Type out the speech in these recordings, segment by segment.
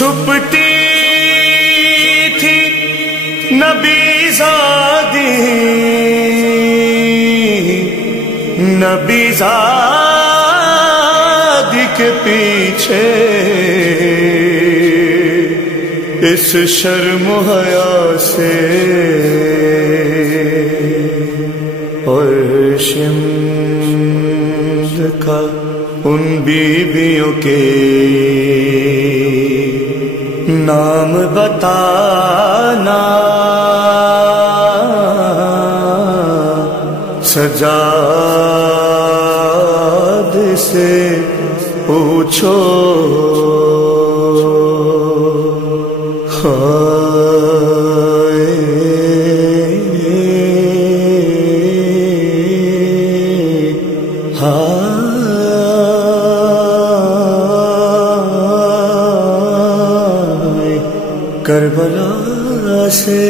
چھپتی تھی نبی زادی کے پیچھے اس شرم و حیا سے اور شمد کا ان بیویوں کے نام بتانا، سجاد سے پوچھو کربلا سے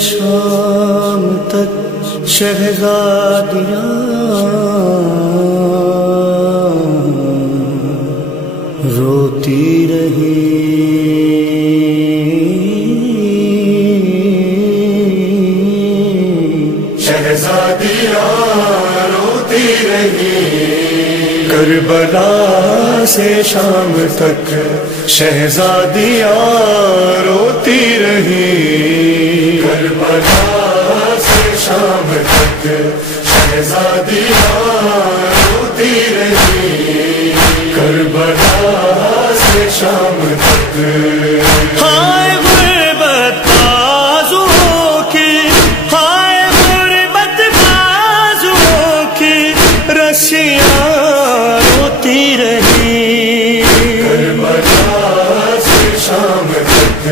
شام تک شہزادیاں روتی رہی، شہزادیاں روتی رہی، کربلا سے شام تک شہزادیاں روتی رہی، کربلا سے شام تک شہزادیاں روتی رہی، کربلا سے شام تک۔ ہائے غربت بازوؤں کی، ہائے غربت بازوؤں کی رسیاں روتی رہی، کربلا سے شام تک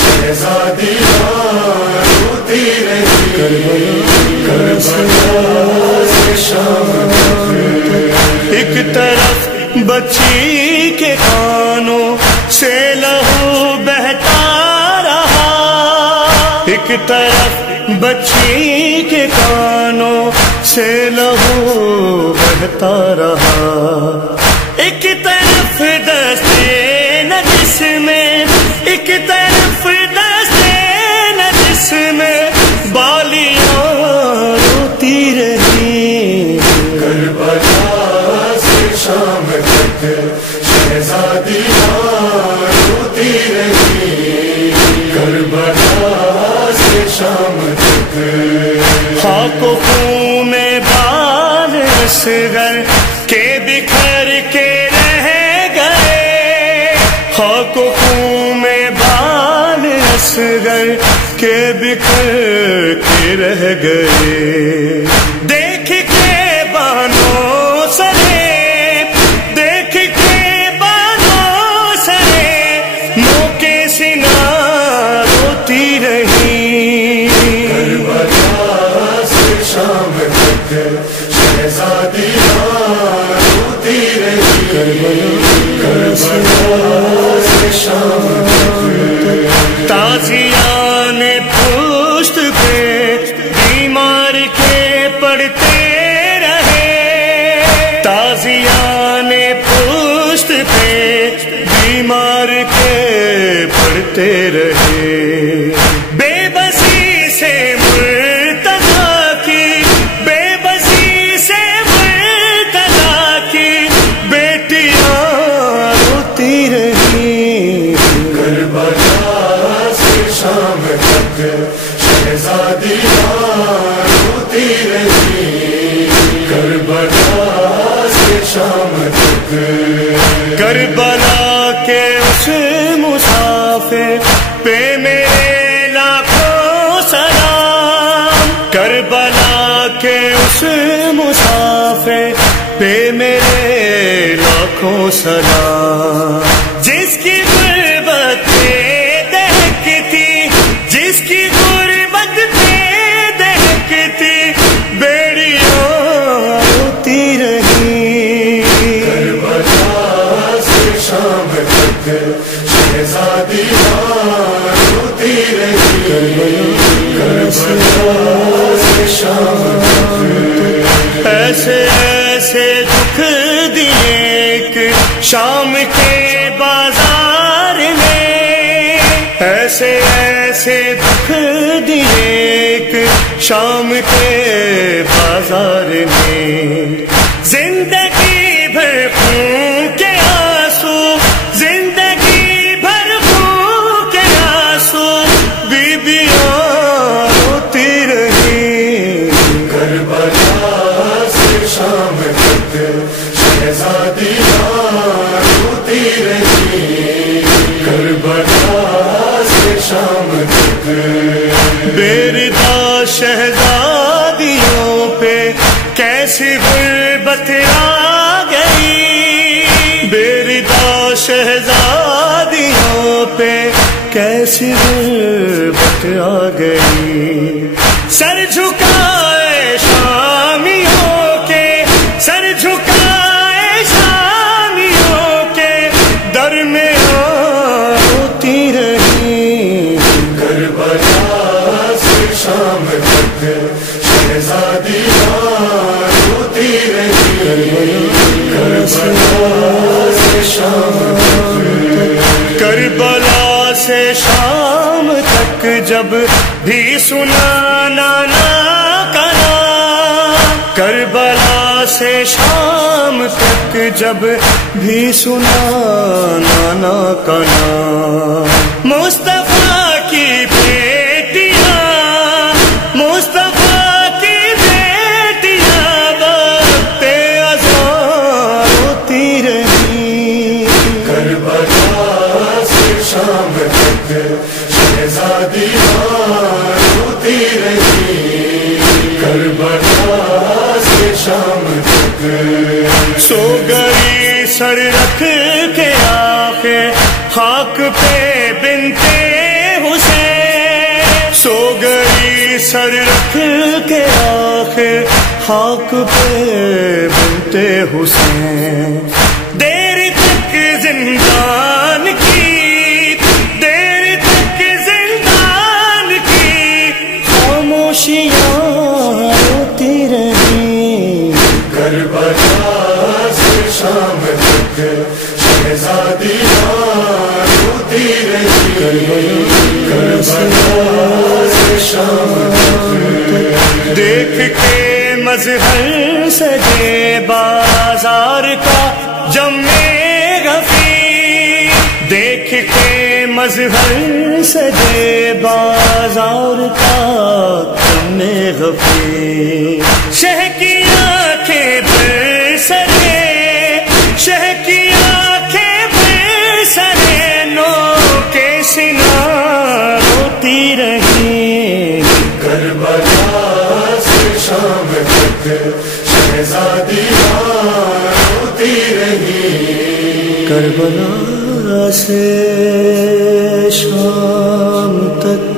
شہزادیاں روتی رہی، کربلا سے شام تک۔ ایک طرف بچی کے کانوں سے لہو بہتا رہا، ایک طرف بچی کے کانوں سے لہو بہتا رہا، ایک طرف دستے نجس میں، ایک طرف دستے نجس میں بالیاں روتی رہی، کربلا سے شام تک شہزادیاں روتی رہی، کربلا سے شام تک۔ خاک و خون میں بال اصغر کے بکھر کے رہ گئے، خاک و خون میں بال اصغر کے بکھر کے رہ گئے، دیکھ کے بانو سرے، دیکھ کے بانو سرے موقع سنا روتی رہی، کربلا سے شام تک شہزادیاں روتی رہی، کربلا سے شام تک۔ تازیان پشت پہ بیمار کے پڑتے رہے، تازیان پشت پہ بیمار کے پڑتے رہے، بے بسی سے مرتضی کی، بے بسی سے مرتضی کی بیٹیاں روتی رہی، کربلا سے شام تک شہزادیاں روتی رہی، کربلا سے شام تک۔ کربلا کے اس مسافر پہ میرے لاکھوں سلام، کربلا کے اس مسافر پہ میرے لاکھوں سلام، جس کی غربت پہ دہکتی، جس کی غربت پہ دہکتی بیڑیاں روتی رہی، کربلا سے شام تک شہزادیاں روتی رہی، کربلا سے شام تک۔ ایسے ایسے دکھ دیے کہ شام کے بازار شام کے بازار میں، زندگی بھر خون کے آنسو، زندگی بھر خون کے آنسو، بیبیاں روتی رہی، کربلا سے شام تک شہزادیاں روتی رہی، کربلا سے شام تک۔ بیردا شہزادیوں پہ کیسی غربت آ گئی، بیردا شہزادیوں پہ کیسی غربت آ گئی، سر جھکائے شامیوں کے، سر جھکائے شامیوں کے در میں روتی رہی، کربلا سے شام تک شہزادیاں روتی رہی، کربلا سے شام تک، کربلا سے شام تک جب بھی سنا نانا کا نام، کربلا سے شام تک جب بھی سنا نانا کا نام، مصطفیٰ کی بیٹیاں، مصطفیٰ کی بیٹیاں وقت اذان روتی رہی، کربلا سے شام تک شہزادیاں روتی رہی، کربلا سے شام تک۔ سو گئی سر رکھ کے آنکھیں خاک پہ بنتے حسین، سو گئی سر رکھ کے آنکھیں خاک پہ بنتے حسین، دیر تک زندان کی، دیر تک زندان کی خاموشیاں روتی رہی، کربلا سے شام تک شہزادیاں روتی رہی، کربلا سے شام تک۔ دیکھ کے مظہر سجے بازار کا جم غفیر، دیکھ کے مظہر سجے بازار کا جم غفیر، شہ کی آنکھیں بر سرے، شہ کی آنکھیں بر سرے، نو کے سنا روتی رہی، کربلا سے شام تک شہزادیاں روتی رہی، کربلا سے شام تک